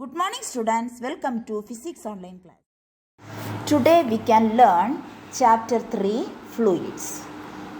Good morning students, welcome to physics online class. Today we can learn chapter 3 fluids.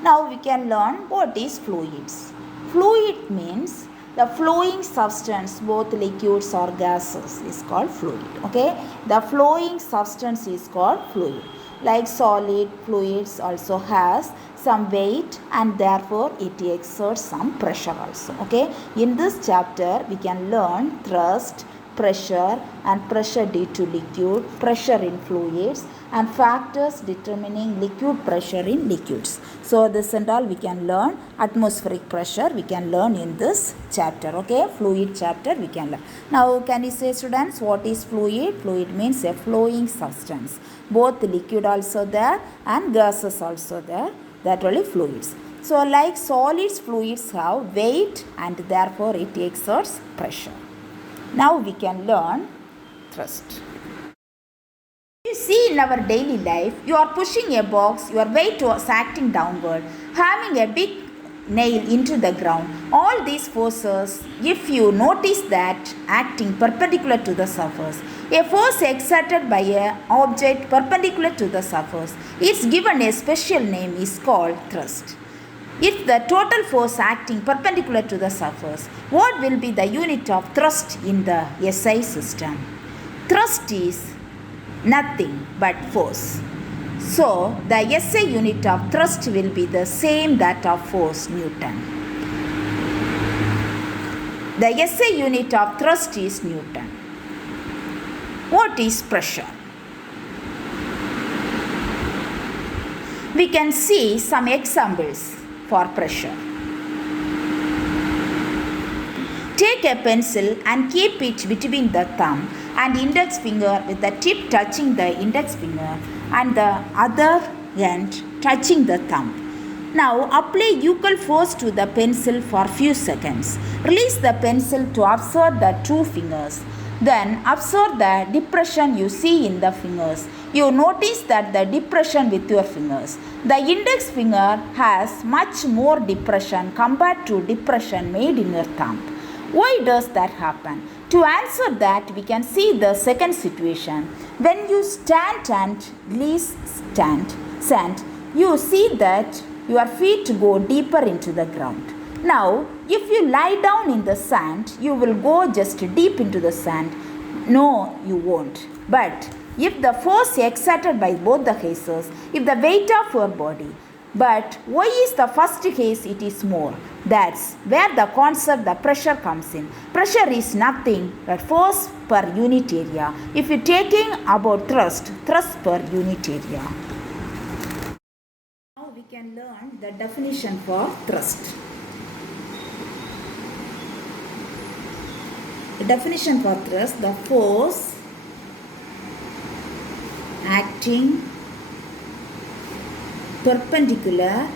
Now we can learn what is fluids. Fluid means the flowing substance, both liquids or gases, is called fluid. Okay, the flowing substance is called fluid. Like solid, fluids also has some weight and therefore it exerts some pressure also. Okay, in this chapter we can learn thrust, pressure and pressure due to liquid, pressure in fluids and factors determining liquid pressure in liquids. So this and all we can learn. Atmospheric pressure we can learn in this chapter. Okay, fluid chapter we can learn. Now can you say students what is fluid? Fluid means a flowing substance. Both liquid also there and gases also there. That only fluids. So like solids, fluids have weight and therefore it exerts pressure. Now we can learn thrust. You see in our daily life, you are pushing a box, your weight was acting downward, hammering a big nail into the ground. All these forces, if you notice that acting perpendicular to the surface, a force exerted by an object perpendicular to the surface, it's given a special name is called thrust. It's the total force acting perpendicular to the surface. What will be the unit of thrust in the SI system? Thrust is nothing but force. So, the SI unit of thrust will be the same that of force, Newton. The SI unit of thrust is Newton. What is pressure? We can see some examples for pressure. Take a pencil and keep it between the thumb and index finger with the tip touching the index finger and the other end touching the thumb. Now apply equal force to the pencil for few seconds. Release the pencil to observe the two fingers. Then observe the depression you see in the fingers. You notice that the depression with your fingers. The index finger has much more depression compared to depression made in your thumb. Why does that happen? To answer that, we can see the second situation. When you stand and release sand, you see that your feet go deeper into the ground. Now, if you lie down in the sand, you will go just deep into the sand. No, you won't. But if the force exerted by both the cases, if the weight of your body, but why is the first case it is more? That's where the concept, the pressure comes in. Pressure is nothing but force per unit area. If you're taking about thrust per unit area. Now we can learn the definition for thrust. The definition for thrust, the force acting perpendicular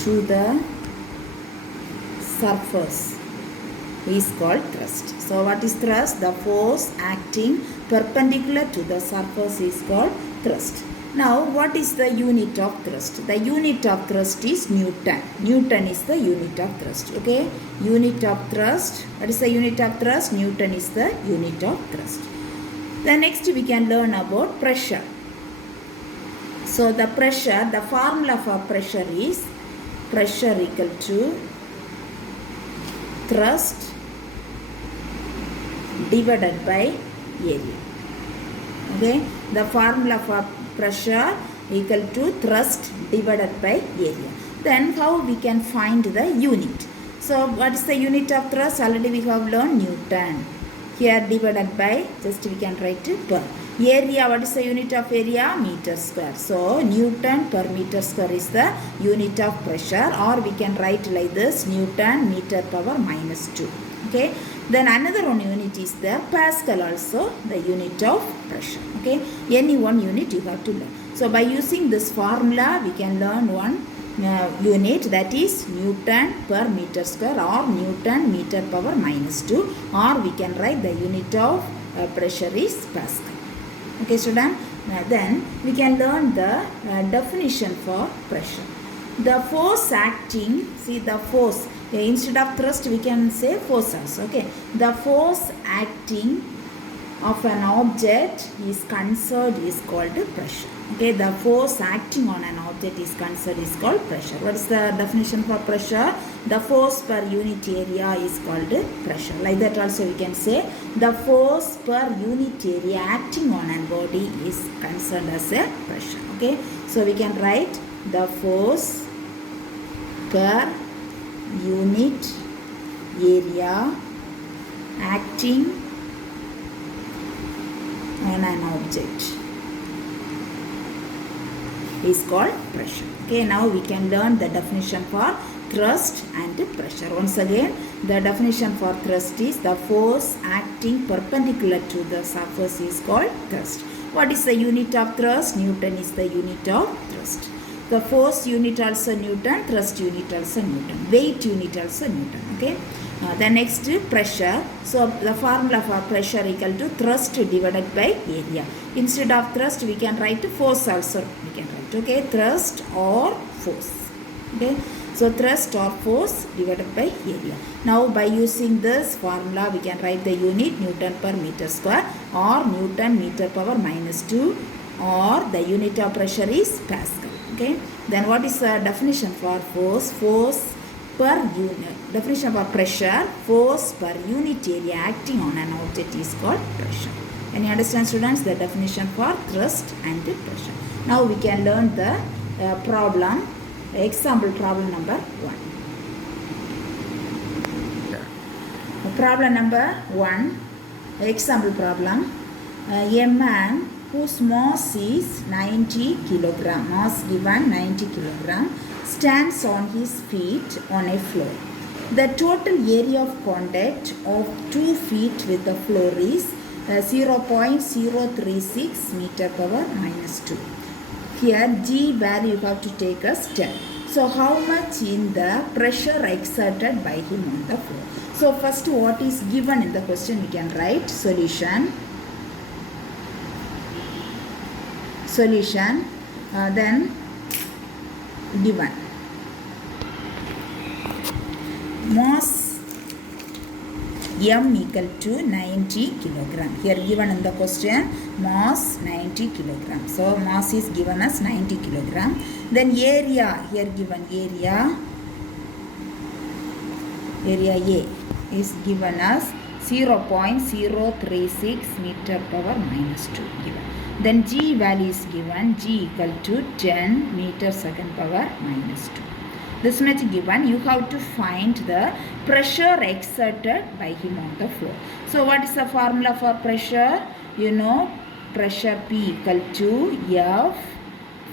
to the surface is called thrust. So what is thrust? The force acting perpendicular to the surface is called thrust. Now what is the unit of thrust? The unit of thrust is Newton. Newton is the unit of thrust. Okay, unit of thrust. What is the unit of thrust? Newton is the unit of thrust. Then next we can learn about pressure. So the pressure, the formula for pressure is pressure equal to thrust divided by area. Okay, the formula for pressure equal to thrust divided by area. Then how we can find the unit? So what is the unit of thrust? Already we have learned Newton. Here divided by, just we can write it per. Area, what is the unit of area? Meter square. So Newton per meter square is the unit of pressure, or we can write like this, Newton meter power minus 2. Okay. Then another one unit is there, Pascal also, the unit of pressure. Okay. Any one unit you have to learn. So by using this formula, we can learn one unit, that is Newton per meter square or Newton meter power minus 2, or we can write the unit of pressure is Pascal. Okay student, then we can learn the definition for pressure. The force acting, see the force Instead of thrust, we can say force also. Okay, the force acting of an object is conserved is called pressure. Okay, the force acting on an object is conserved is called pressure. What is the definition for pressure? The force per unit area is called pressure. Like that also we can say the force per unit area acting on an body is considered as a pressure. Okay, so we can write the force per unit area acting on an object is called pressure. Okay, now we can learn the definition for thrust and pressure. Once again, the definition for thrust is the force acting perpendicular to the surface is called thrust. What is the unit of thrust? Newton is the unit of thrust. The force unit also Newton, thrust unit also Newton, weight unit also Newton. Okay. The next pressure. So the formula for pressure equal to thrust divided by area. Instead of thrust, we can write force also. We can write, okay, thrust or force. Okay. So thrust or force divided by area. Now by using this formula, we can write the unit Newton per meter square or Newton meter power minus 2, or the unit of pressure is Pascal. Okay. Then what is the definition for force? Force per unit. Definition for pressure, force per unit area acting on an object is called pressure. Can you understand, students, the definition for thrust and pressure? Now we can learn the problem, example problem number 1. Problem number 1, example problem. A man whose mass is 90 kilogram, mass given 90 kilogram, stands on his feet on a floor. The total area of contact of 2 feet with the floor is 0.036 meter power minus 2. Here G value you have to take as 10. So how much in the pressure exerted by him on the floor? So first what is given in the question we can write solution. Then given mass M equal to 90 kilogram. Here given in the question mass 90 kilogram. So mass is given as 90 kilogram. Then area, here given area A is given as 0.036 meter power minus 2 given. Then G value is given, G equal to 10 meter second power minus 2. This much given, you have to find the pressure exerted by him on the floor. So what is the formula for pressure? You know, pressure P equal to F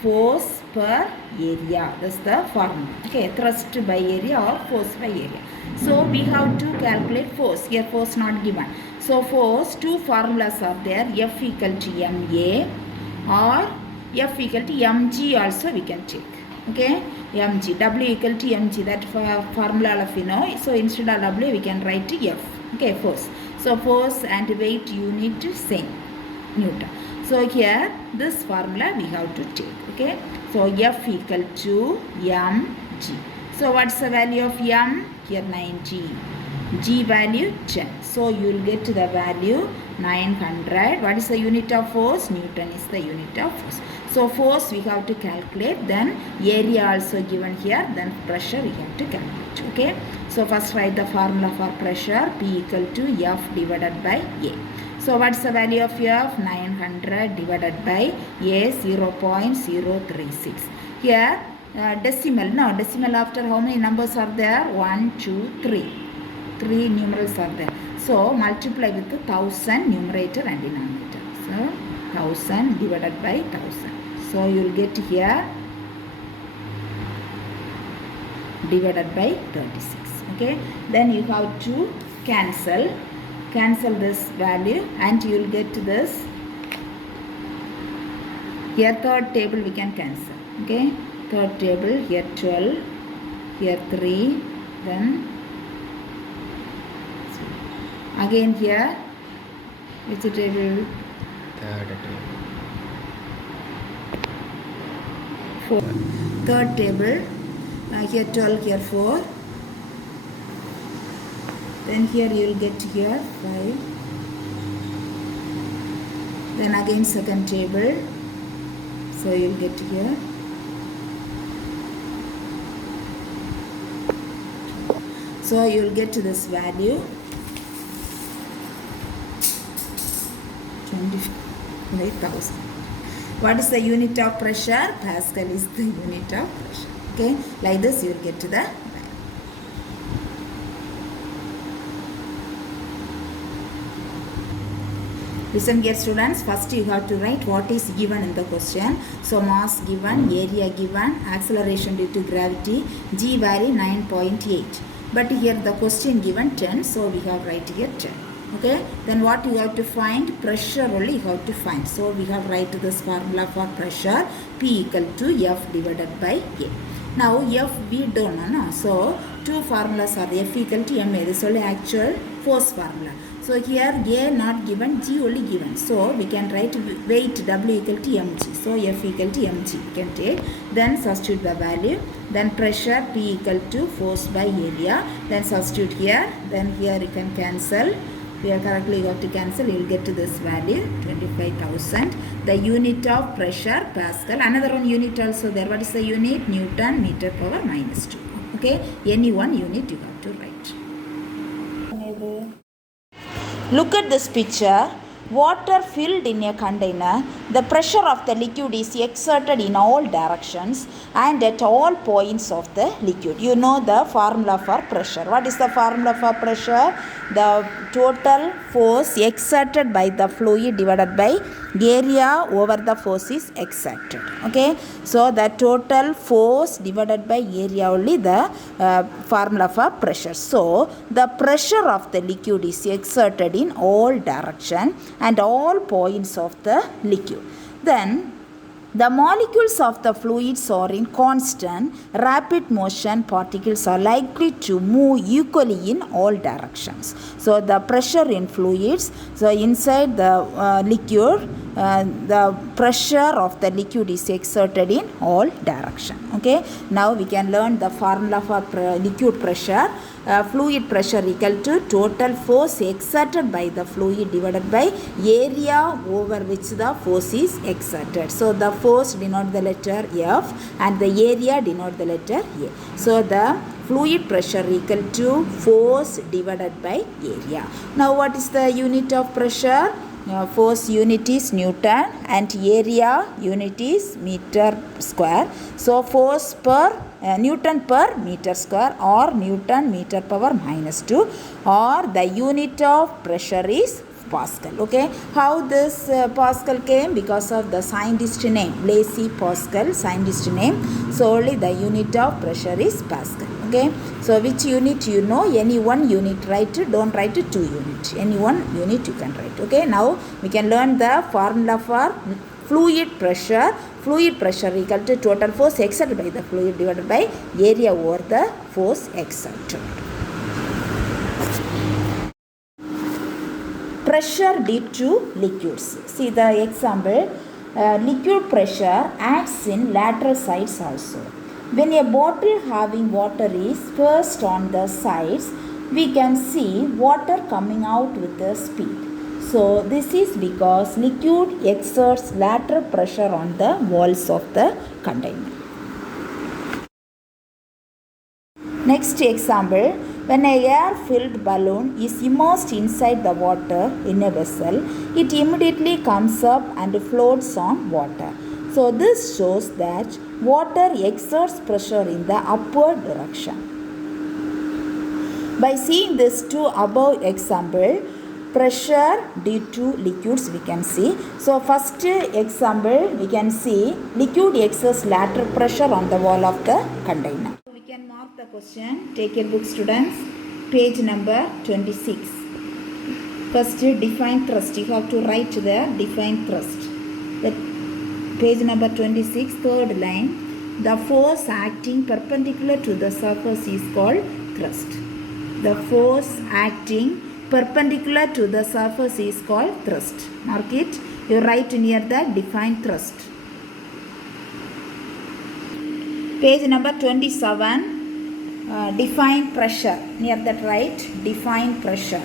force per area. That's the formula. Okay, thrust by area or force by area. So we have to calculate force. Here force not given. So force, two formulas are there. F equal to MA or F equal to mg also we can take. Okay, mg, W equal to mg, that formula of you know. So instead of W we can write F. Okay, force. So force and weight unit same, Newton. So here this formula we have to take. Okay, so F equal to mg. So what's the value of m? Here 90. G value 10. So you will get the value 900. What is the unit of force? Newton is the unit of force. So force we have to calculate. Then area also given here. Then pressure we have to calculate. Okay. So first write the formula for pressure. P equal to F divided by A. So what's the value of F? 900 divided by A 0.036. Here decimal. No, decimal after how many numbers are there? 1, 2, 3. 3 numerals are there. So multiply with 1000 numerator and denominator. So 1000 divided by 1000. So you will get here divided by 36. Okay. Then you have to cancel this value and you will get this. Here third table we can cancel. Okay. Third table, here 12, here 3, then again here, which table? Third table. 4. Third table, here 12, here 4, then here you will get here 5, then again second table, so you will get here, so you will get to this value 25,000. What is the unit of pressure? Pascal is the unit of pressure. Okay, like this you will get to the value. Listen here students, first you have to write what is given in the question. So mass given, area given, acceleration due to gravity, g value 9.8. But here the question given 10, so we have write here 10. Okay, then what you have to find? Pressure only you have to find. So we have write this formula for pressure, P equal to F divided by A. Now F we don't know, no? So two formulas are F equal to ma. This is only actual force formula. So here A not given, G only given. So we can write weight W equal to mg. So F equal to mg we can take. Then substitute the value. Then pressure P equal to force by area. Then substitute here. Then here you can cancel. Here correctly you have to cancel. You will get to this value 25,000. The unit of pressure Pascal. Another one unit also there. What is the unit? Newton meter power minus 2. Okay. Any one unit you have to write. Look at this picture. Water filled in a container. The pressure of the liquid is exerted in all directions and at all points of the liquid. You know the formula for pressure. What is the formula for pressure? The total force exerted by the fluid divided by area over the force is exerted. Okay. So the total force divided by area only the formula for pressure. So the pressure of the liquid is exerted in all directions and all points of the liquid. Then the molecules of the fluids are in constant rapid motion. Particles are likely to move equally in all directions. So the pressure in fluids, so inside the liquid, the pressure of the liquid is exerted in all directions. Okay. Now we can learn the formula for liquid pressure. Fluid pressure equal to total force exerted by the fluid divided by area over which the force is exerted. So the force denote the letter F and the area denote the letter A. So the fluid pressure equal to force divided by area. Now what is the unit of pressure? Force unit is Newton and area unit is meter square. So force per Newton per meter square or Newton meter power minus 2 or the unit of pressure is Pascal. Okay, how this Pascal came? Because of the scientist name, Blaise Pascal, scientist name. So only the unit of pressure is Pascal. Okay, so which unit you know? Any one unit write, don't write 2 unit. Any one unit you can write. Okay, now we can learn the formula for fluid pressure. Fluid pressure equal to total force exerted by the fluid divided by area over the force exerted. Pressure due to liquids. See the example. Liquid pressure acts in lateral sides also. When a bottle having water is first on the sides, we can see water coming out with a speed. So this is because liquid exerts lateral pressure on the walls of the container. Next example, when an air-filled balloon is immersed inside the water in a vessel, it immediately comes up and floats on water. So this shows that water exerts pressure in the upward direction. By seeing these two above example, pressure due to liquids we can see. So first example we can see liquid exerts lateral pressure on the wall of the container. We can mark the question. Take a book students. Page number 26. First define thrust. You have to write there define thrust. The page number 26, third line. The force acting perpendicular to the surface is called thrust. The force acting perpendicular to the surface is called thrust. Mark it. You write near the define thrust. Page number 27. define pressure. Near that right, define pressure.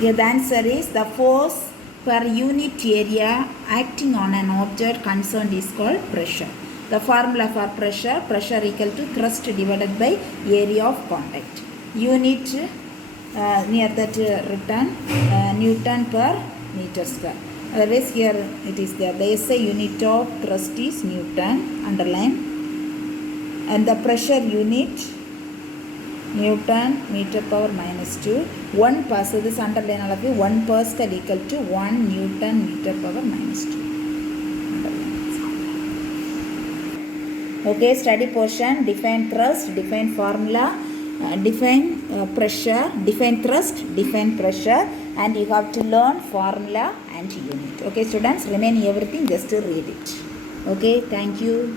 Here the answer is the force per unit area acting on an object concerned is called pressure. The formula for pressure, pressure equal to thrust divided by area of contact. Unit near that written Newton per meter square. Otherwise here it is there. The SI unit of thrust is Newton, underline, and the pressure unit Newton meter power minus 2. 1 Pascal, this underline 1 Pascal equal to 1 Newton meter power minus 2. Okay, study portion, define thrust, define formula, define pressure, define thrust, define pressure, and you have to learn formula and unit. Okay students, remain everything, just to read it. Okay, thank you.